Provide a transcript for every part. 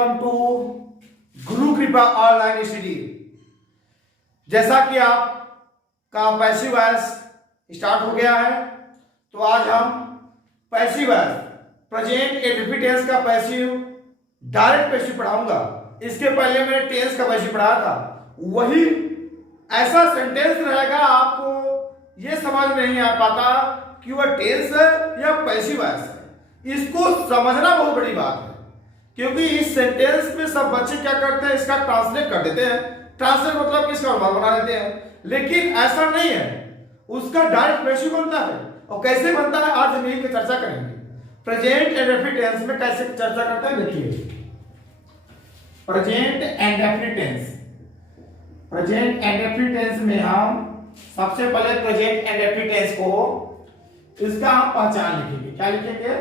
Welcome to गुरु कृपा online study. जैसा कि आपका पैसिव वॉइस स्टार्ट हो गया है, तो आज हम passive voice present and tense का पैसिव डायरेक्ट पैसिव पढ़ाऊंगा। इसके पहले मैंने टेंस का पैसिव पढ़ाया था, वही ऐसा सेंटेंस रहेगा, आपको ये समझ नहीं आ पाता कि वह टेंस है या पैसिव वॉइस है। इसको समझना बहुत बड़ी बात है, क्योंकि इस सेंटेंस में सब बच्चे क्या करते हैं, इसका ट्रांसलेट कर देते हैं। ट्रांसलेट मतलब कि इसका अनुवाद बना देते हैं, लेकिन ऐसा नहीं है, उसका डायरेक्ट पैसिव बनता है। और कैसे बनता है आज हम यही की चर्चा करेंगे। प्रेजेंट एंड डेफिनिट टेंस में कैसे चर्चा करते हैं, देखिए। Present indefinite tense, present indefinite tense में हम सबसे पहले प्रेजेंट एंड डेफिनिट टेंस को इसका हम पहचान लिखेंगे। क्या लिखेंगे?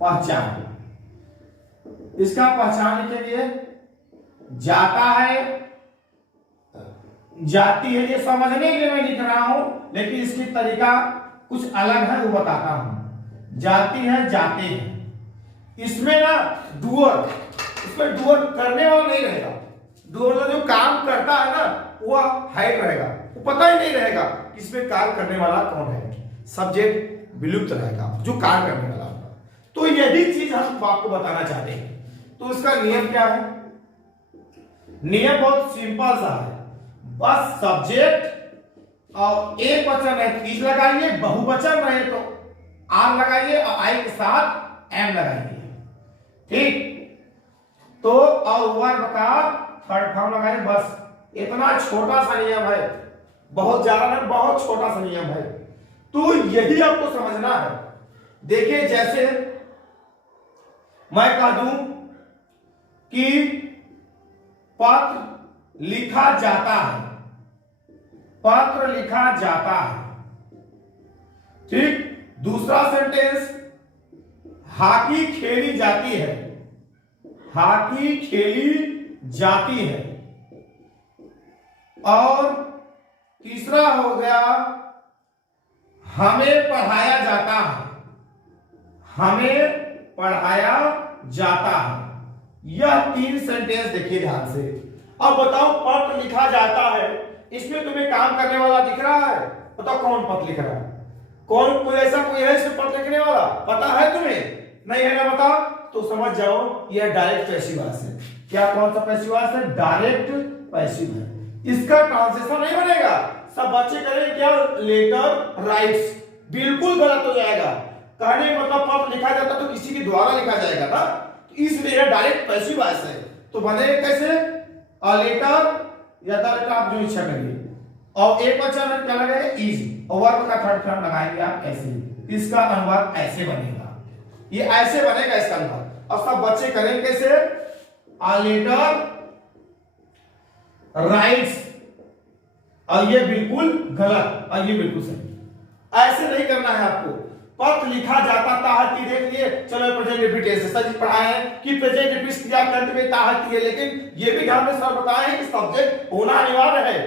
पहचान। इसका पहचान लिखेंगे, जाता है, जाती है। ये समझने के लिए मैं लिख रहा हूं, लेकिन इसकी तरीका कुछ अलग है, वो बताता हूं। जाती है, जाते हैं। इसमें ना डूअर, इसमें डूअर करने वाला नहीं रहेगा। डूअर जो काम करता है ना, वो हाइड रहेगा, वो पता ही नहीं रहेगा कि इसमें कार्य करने वाला कौन है। सब्जेक्ट विलुप्त रहेगा, जो कार्य करने वाला होगा। तो यही चीज हम आपको बताना चाहते हैं। तो इसका नियम क्या है? नियम बहुत सिंपल सा है, बस सब्जेक्ट और एक वचन है तीज लगाइए, बहुवचन रहे तो आर लगाइए और आई के साथ एम लगाइए, ठीक। तो और वर्ब का थर्ड फॉर्म लगाइए। बस इतना छोटा सा नियम है, बहुत ज्यादा नहीं, बहुत छोटा सा नियम है। तो यही आपको समझना है। देखिए, जैसे मैं कह दूं कि पत्र लिखा जाता है, पत्र लिखा जाता है, ठीक। दूसरा सेंटेंस, हॉकी खेली जाती है, हॉकी खेली जाती है। और तीसरा हो गया, हमें पढ़ाया जाता है, हमें पढ़ाया जाता है। यह तीन सेंटेंस देखिए ध्यान से। अब बताओ, पत्र लिखा जाता है, इसमें तुम्हें काम करने वाला दिख रहा है? बताओ कौन पत्र लिख रहा है? कौन, कोई ऐसा कोई है इसमें पत्र लिखने वाला? पता है तुम्हें? नहीं है ना? बताओ तो समझ जाओ, यह डायरेक्ट पैसिव वॉइस है। क्या, कौन सा पैसिव वॉइस है? डायरेक्ट पैसिव है। इसका ट्रांसलेशन नहीं बनेगा। सब बच्चे करेंगे क्या? लेटर राइट्स, बिल्कुल गलत हो जाएगा। कहने मतलब पत्र लिखा जाता तो किसी के द्वारा लिखा जाएगा ना, इसलिए डायरेक्ट पैसिव वॉइस है। तो बनेगा कैसे? अ लेटर या द लेटर, आप जो इच्छा करिए। और एक वचन क्या लगेगा? इज, और वर्ब का थर्ड फॉर्म लगाएंगे आप ऐसे। इसका अनुवाद ऐसे बनेगा, ये ऐसे बनेगा इसका अनुवाद। अब सब बच्चे करेंगे कैसे? अ लेटर राइट्स, और ये बिल्कुल गलत और ये बिल्कुल सही। ऐसे नहीं करना है आपको। पत्र लिखा जाता ताहती, देख लिए। चलो प्रेजेंट रिपीटेंस सच पढ़ाए हैं कि प्रेजेंट रिपीट क्रिया करते में ताहती है, लेकिन ये भी ध्यान में सर बताए हैं कि सब्जेक्ट होना अनिवार्य है।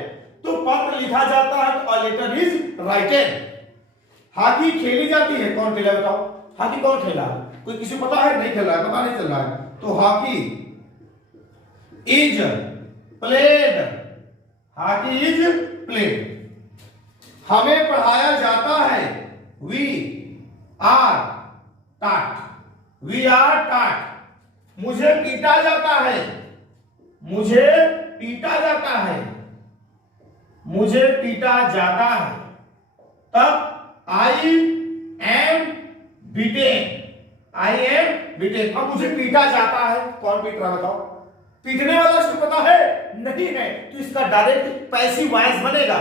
तो पत्र लिखा जाता है तो a letter is writed. Hockey खेली जाती है, कौन खेला? बताओ, हॉकी कौन खेला? कोई किसी को पता है? नहीं खेला है, पता नहीं चल रहा है। तो hockey is played, hockey is played. हमें पढ़ाया जाता है, वी आर टाट, वी आर टाट। मुझे पीटा जाता है, मुझे पीटा जाता है, मुझे पीटा जाता है। तब I am beaten, I am beaten. अब मुझे पीटा जाता है, कौन पीट रहा? बताओ, पीटने वाला इसको पता है? नहीं है, तो इसका डायरेक्ट पैसिव वॉइस बनेगा।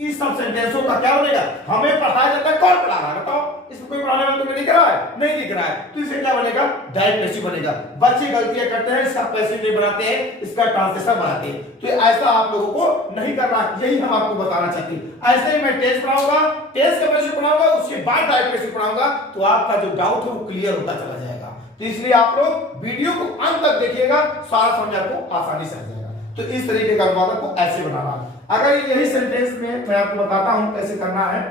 इस सब सेंटेंसों का क्या बनेगा? हमें पढ़ाया जाता है, कौन पढ़ा रहा है? बताओ, इसमें कोई पढ़ाने वाला तुम्हें दिख रहा है? नहीं दिख रहा है, तो इसे क्या बनेगा? डायरेक्ट पैसिव बनेगा। बच्चे गलतियां करते हैं, इसका पैसिव नहीं बनाते हैं, इसका ट्रांसलेशन बनाते हैं। तो ऐसा आप लोगों को नहीं करना, यही हम आपको बताना चाहते हैं। ऐसे ही मैं टेंस पढ़ाऊंगा, टेंस का पैसिव पढ़ाऊंगा, उसके बाद डायरेक्ट पैसिव पढ़ाऊंगा, तो आपका जो डाउट है वो क्लियर होता चला जाएगा। तो इसलिए आप लोग वीडियो को अंत तक देखिएगा, सारा समझ आपको आसानी से आ जाएगा। तो इस तरीके का अनुवाद को ऐसे बनाना। अगर यही सेंटेंस में मैं आपको बताता हूं कैसे करना है।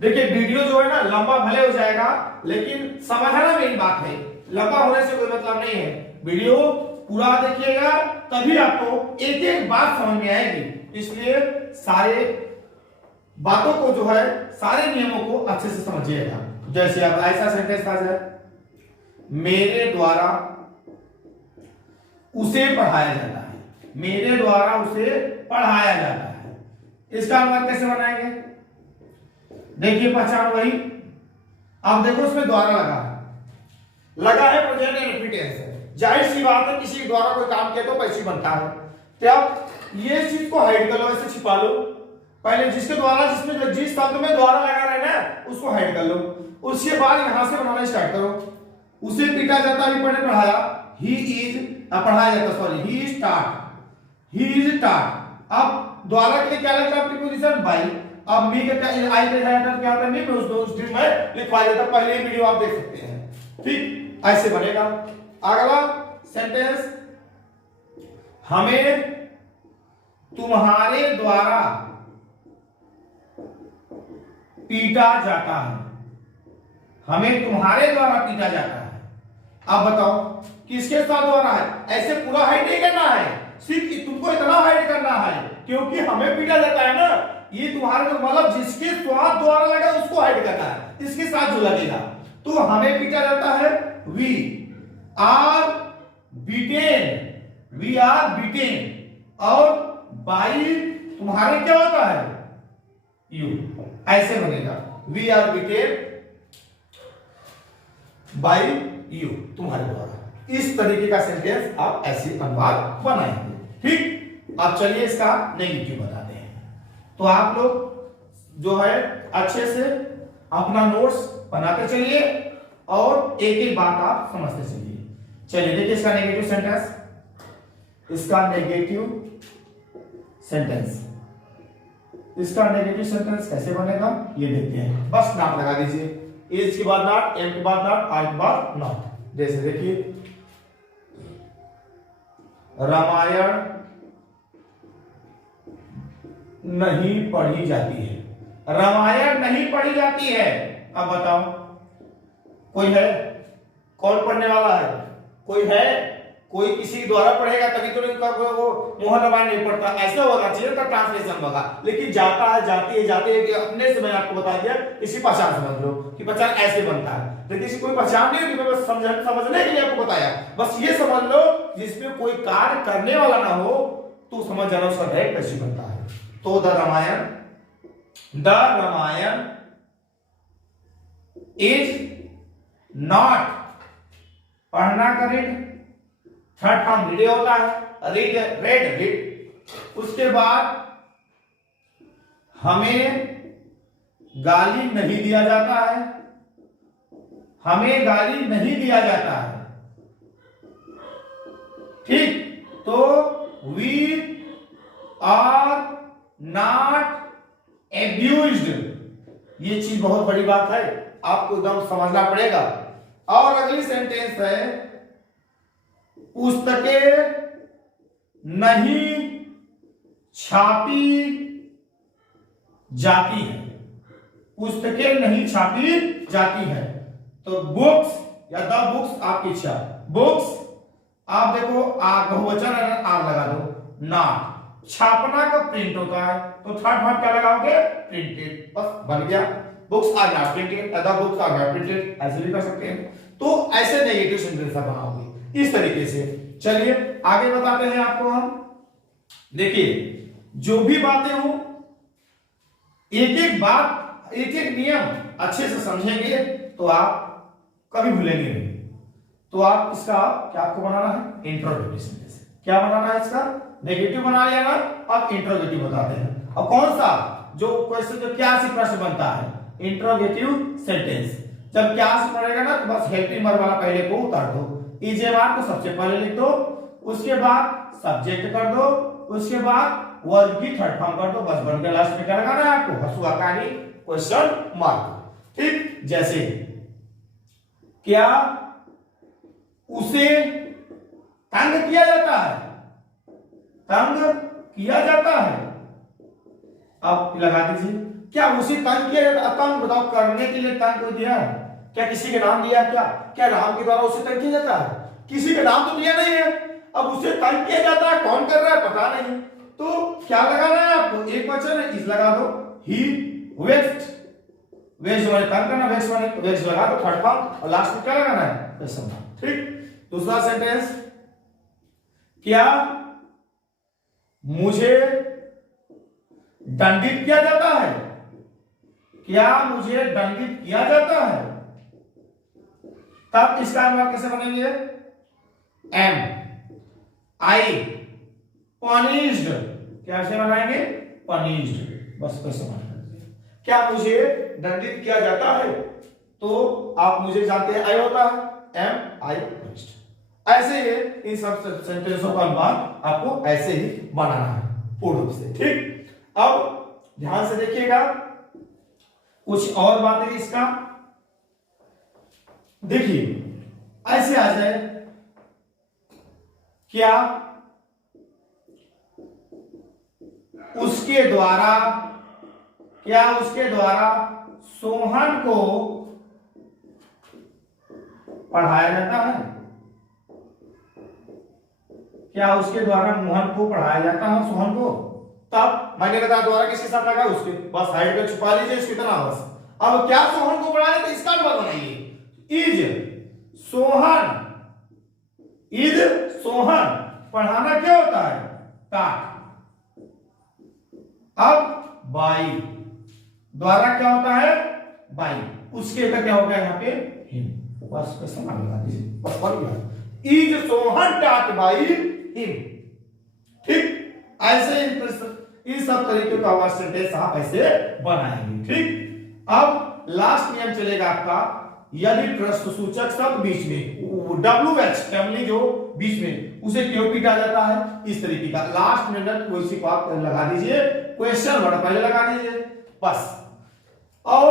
देखिए, वीडियो जो है ना लंबा भले हो जाएगा, लेकिन समझना मेन बात है। लंबा होने से कोई मतलब नहीं है। वीडियो पूरा देखिएगा, तभी आपको एक एक बात समझ में आएगी। इसलिए सारे बातों को जो है, सारे नियमों को अच्छे से समझिएगा। जैसे अब ऐसा सेंटेंस आ जाए, मेरे द्वारा उसे पढ़ाया जाता है, मेरे द्वारा उसे पढ़ाया जाता है, इसका अनुवाद कैसे बनाएंगे? देखिए पहचान वही। अब देखो उसमें द्वारा लगा है प्रेजेंट इंडेफिनिट टेंस है। जाहिर सी बात है, किसी के द्वारा कोई काम किया तो पैसे बनता है। तो अब ये चीज को हाइड कर लो, ऐसे छिपा लो। पहले जिसके द्वारा, जिसमें जिस शब्द में द्वारा लगा रहे ना, उसको हाइड कर लो। उसके बाद यहां से बनाना स्टार्ट करो। उसे पीटा जाता है, पढ़े पढ़ाया, ही इज, पढ़ाया जाता, सॉरी, ही इज टाट, ही इज टाट। अब द्वारा के लिए क्या लगता है प्रीपोजिशन बाई। अब मी का आई का हेडर क्या होता है, मी में उस दिन में लिखवा देता। पहले ही वीडियो आप देख सकते हैं। ठीक, ऐसे बनेगा। अगला सेंटेंस, हमें तुम्हारे द्वारा पीटा जाता है, हमें तुम्हारे द्वारा पीटा जाता है। अब बताओ किसके साथ द्वारा है? ऐसे पूरा हाइड नहीं करना है, सिर्फ तुमको इतना हाइड करना है, क्योंकि हमें पीटा जाता है ना, ये तुम्हारे मतलब जिसके स्वाद द्वारा लगा उसको हाइड करना है, इसके साथ जो लगेगा। तो हमें पीटा जाता है, we are beaten, we are beaten. और बाई तुम्हारे क्या होता है? यू। ऐसे बनेगा, we are beaten by you, तुम्हारे द्वारा। इस तरीके का सेंटेंस आप ऐसे अनुवाद बनाएंगे। ठीक, अब चलिए इसका नेगेटिव बताते हैं। तो आप लोग जो है अच्छे से अपना नोट्स बनाते चलिए और एक एक बात आप समझते चलिए। चलिए देखिए इसका नेगेटिव सेंटेंस, इसका नेगेटिव सेंटेंस, इसका नेगेटिव सेंटेंस कैसे बनेगा ये देखते हैं। बस नाम लगा दीजिए, इज के बाद नॉट, एम के बाद नॉट, आर के बाद नॉट। जैसे देखिए, रामायण नहीं पढ़ी जाती है, रामायण नहीं पढ़ी जाती है। अब बताओ कोई है? कौन पढ़ने वाला है? कोई है? कोई किसी के द्वारा पढ़ेगा तभी तो वो मोहन रामायण नहीं पढ़ता। ऐसा होना चाहिए तो ट्रांसलेशन होगा, लेकिन जाता है, जाती है, जाते हैं। अपने से मैंने आपको बता दिया, इसी पहचान समझ लो कि पहचान ऐसे बनता है। लेकिन इसी कोई पहचान नहीं होगी, बस समझने के लिए आपको बताया। बस ये समझ लो जिसमें कोई कार्य करने वाला ना हो तो समझ जाना उसका डायरेक्ट कैसे बनता है। तो द रामायण इज नॉट, पढ़ना का रीड, थर्ड फॉर्म रीड होता है, रेड। उसके बाद हमें गाली नहीं दिया जाता है, हमें गाली नहीं दिया जाता है। ठीक, तो वी आर नॉट एब्यूज्ड। ये चीज बहुत बड़ी बात है, आपको एकदम समझना पड़ेगा। और अगली सेंटेंस है, पुस्तकें नहीं छापी जाती है, पुस्तकें नहीं छापी जाती है। तो बुक्स या द बुक्स आपकी इच्छा, बुक्स आप देखो आर बहुवचन आर लगा दो, नॉट। छापना का प्रिंट होता है तो थर्ड फॉर्म क्या लगाओगे? प्रिंटेड। बस बन गया, books are not printed, the books are not printed. ऐसे भी कर सकते हैं। तो ऐसे नेगेटिव सेंटेंस बनाओगे इस तरीके से। चलिए आगे बताते हैं आपको हम। देखिए जो भी बातें हो, एक एक बात, एक एक नियम अच्छे से समझेंगे तो आप कभी भूलेंगे नहीं। तो आप इसका क्या आपको बनाना है? Interrogative sentence. क्या बनाना है इसका? नेगेटिव बना लिया ना, अब इंट्रोगेटिव बताते हैं। अब कौन सा जो क्वेश्चन, जो क्या से प्रश्न बनता है? Interrogative sentence. जब क्या से पढ़ेगा ना तो बस हेल्पिंग वर्ब वाला पहले को उतार दो, इजेवार को सबसे पहले लिख दो, उसके बाद सब्जेक्ट कर दो, उसके बाद वर्ब की थर्ड फॉर्म कर दो। बस बन गया। लास्ट में क्या लगाना है आपको? हंसुआकानी क्वेश्चन मार्क। ठीक, जैसे क्या उसे तंग किया जाता है? तंग किया जाता है। अब लगा दीजिए, क्या उसे तंग किया जाता है? तंग बताओ, करने के लिए तंग को दिया है क्या? किसी के नाम दिया क्या? क्या राम के द्वारा उसे तंग किया जाता है? किसी का नाम तो दिया नहीं है, अब उसे टाइप किया जाता है, कौन कर रहा है पता नहीं, तो क्या लगाना है आपको, एक वचन है इस लगा दो, ही वेस्ट, वेस्ट वाले टाइप करना, वेस्ट वाले वेस्ट लगा दो थर्ड फॉर्म, और लास्ट में क्या लगाना है क्वेश्चन मार्क। ठीक, दूसरा सेंटेंस, क्या मुझे दंडित किया जाता है, क्या मुझे दंडित किया जाता है, तब इसका अनुवाद कैसे बनेंगे, एम आई पनिश्ड, कैसे बनाएंगे पनिश्ड, बस कैसे बनाएंगे, क्या मुझे दंडित किया जाता है, तो आप मुझे जानते हैं आई होता है, एम आई पनिश्ड, ऐसे ही इन सब सेंटेंसों का अनुवाद आपको ऐसे ही बनाना है पूर्ण रूप से। ठीक, अब ध्यान से देखिएगा, कुछ और बातें इसका देखिए, ऐसे आ जाए, क्या उसके द्वारा, क्या उसके द्वारा सोहन को पढ़ाया जाता है, क्या उसके द्वारा मोहन को पढ़ाया जाता है, सोहन को, तब मैंने बताया द्वारा किसके साथ लगा उसके, बस हाइड पे छुपा लीजिए इसकी तरह बस। अब क्या सोहन को पढ़ाया, तो इसका अनुवाद बनाइए, इज सोहन, इज सोहन, पढ़ाना क्या होता है टाट, अब बाई, द्वारा क्या होता है बाई, उसके का क्या होगा यहाँ पे हिम, बस कैसे मान लगा दीजिए, बस बन गया, इज सोहन टाट बाई हिम। ठीक, ऐसे इस सब तरीके का सेंटेंस आप ऐसे बनाएंगे। ठीक, अब लास्ट नियम चलेगा आपका, यदि प्रश्न सूचक शब्द बीच में WH फैमिली जो बीच में, उसे क्यों पीटा जाता है, इस तरीके का लास्ट मिनट कोई को आप लगा दीजिए, क्वेश्चन वर्ड पहले लगा दीजिए बस, और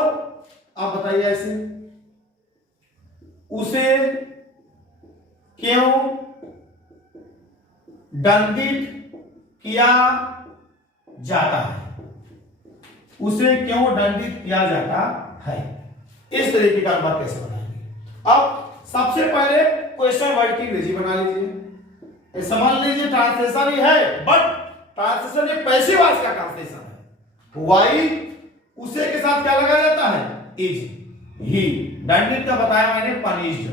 आप बताइए ऐसे, उसे क्यों दंडित किया जाता है, उसे क्यों दंडित किया जाता है, इस तरीके का अनुवाद कैसे बनाएंगे। अब सबसे पहले क्वेश्चन वर्ड की अंग्रेजी बना लीजिए, समझ लीजिए ट्रांसलेशन ही है, बट ट्रांसलेशन ये पैसिव वॉइस का ट्रांसलेशन है, वाई उसे के साथ क्या लगाया जाता है, इज, ही, दंडित का बताया मैंने पनिश्ड,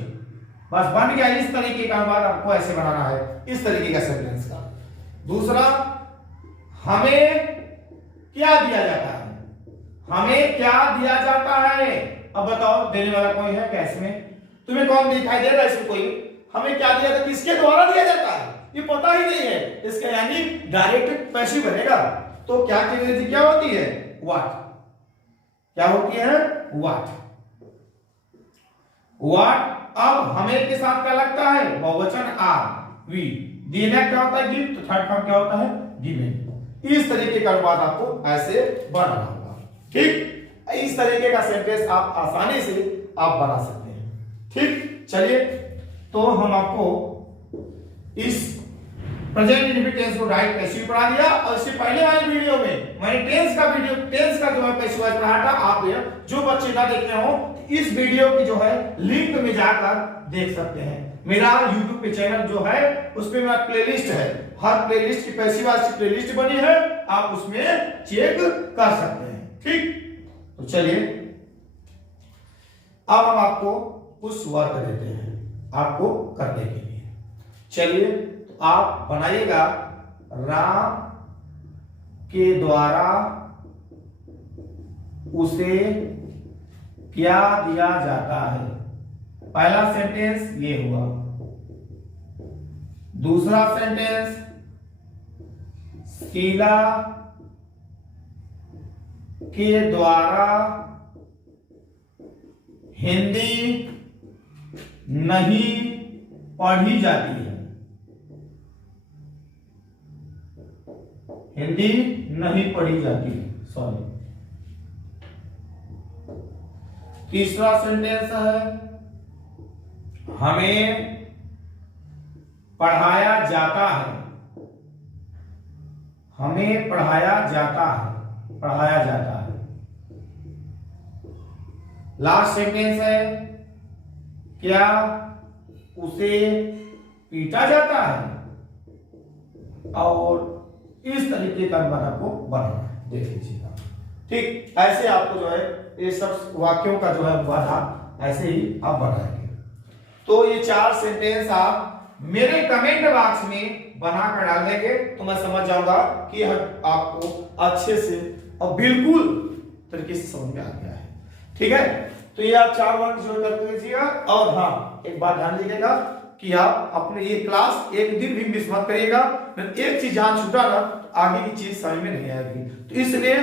बस बन गया। इस तरीके का अनुवाद आपको ऐसे बनाना है, इस तरीके का सेंटेंस का। दूसरा, हमें क्या दिया जाता है, हमें क्या दिया जाता है, अब बताओ देने वाला कौन है, कैसे में तुम्हें कौन दिखाई दे रहा है इसमें, कोई, हमें क्या दिया जाता है, किसके द्वारा दिया जाता है ये पता ही नहीं है, इसका यानी डायरेक्ट पैसिव बनेगा, तो क्या की अंग्रेजी क्या होती है, व्हाट, क्या होती है व्हाट, व्हाट। अब हमें के साथ क्या लगता है, बहुवचन आर, वी, देना क्या होता है गिव, तो थर्ड फॉर्म क्या होता है गिवन। इस तरीके का अनुवाद आपको ऐसे बनाना होगा। ठीक, इस तरीके का सेंटेंस आप आसानी से आप बना सकते हैं। ठीक, चलिए तो हम आपको इस प्रेजेंट इंडेफिनिट टेंस को डायरेक्ट पैसिव पढ़ा दिया, और इससे पहले वाली वीडियो में मैंने टेंस का जो है पैसिव वॉइस पढ़ाया था। आप जो बच्चे ना देखे हो, इस वीडियो की जो है लिंक में जाकर देख सकते हैं। मेरा YouTube पे चैनल जो है उसपे मेरा प्लेलिस्ट है, हर प्लेलिस्ट की पैसिव वॉइस की प्लेलिस्ट बनी है, आप उसमें चेक कर सकते हैं। ठीक, तो चलिए अब हम आपको कुछ वर्क देते हैं आपको करने के लिए। चलिए तो आप बनाइएगा, राम के द्वारा उसे क्या दिया जाता है, पहला सेंटेंस ये हुआ। दूसरा सेंटेंस, शीला के द्वारा हिंदी नहीं पढ़ी जाती है, हिंदी नहीं पढ़ी जाती है, सॉरी। तीसरा सेंटेंस है, हमें पढ़ाया जाता है, हमें पढ़ाया जाता है, पढ़ाया जाता है। लास्ट सेंटेंस है, क्या उसे पीटा जाता है, और इस तरीके का अनुवाद आपको बनाना है, देख लीजिएगा। ठीक, ऐसे आपको जो है ये सब वाक्यों का जो है अनुवाद आप ऐसे ही आप बनाएंगे। तो ये 4 सेंटेंस आप मेरे कमेंट बॉक्स में बनाकर डाल देंगे तो मैं समझ जाऊंगा कि आपको अच्छे से और बिल्कुल तरीके से समझ में आ गया है। ठीक है, तो ये आप 4 वर्ड जो कर लीजिएगा। और हाँ, एक बात ध्यान दीजिएगा कि आप अपने ये क्लास एक दिन भी मिस मत करिएगा, एक चीज जहां छूटा ना तो आगे की चीज समझ में नहीं आएगी। तो इसलिए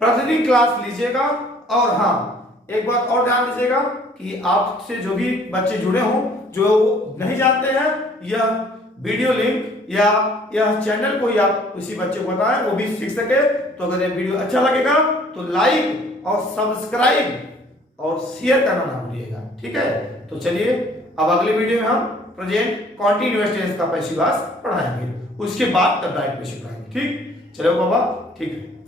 प्रतिदिन क्लास लीजिएगा। और हाँ, एक बात और ध्यान दीजिएगा कि आपसे जो भी बच्चे जुड़े हों, जो नहीं जानते हैं, यह वीडियो लिंक या यह चैनल को आप उसी बच्चे को बताएं, वो भी सीख सके। तो अगर ये वीडियो अच्छा लगेगा तो लाइक और सब्सक्राइब और शेयर करना ना भूलिएगा। ठीक है, तो चलिए अब अगले वीडियो में हम प्रेजेंट कॉन्टिन्यूअस टेंस का पैसिव वॉइस पढ़ाएंगे, उसके बाद तब डायरेक्ट पैसिव पढ़ाएंगे। ठीक, चलो बाबा, ठीक है।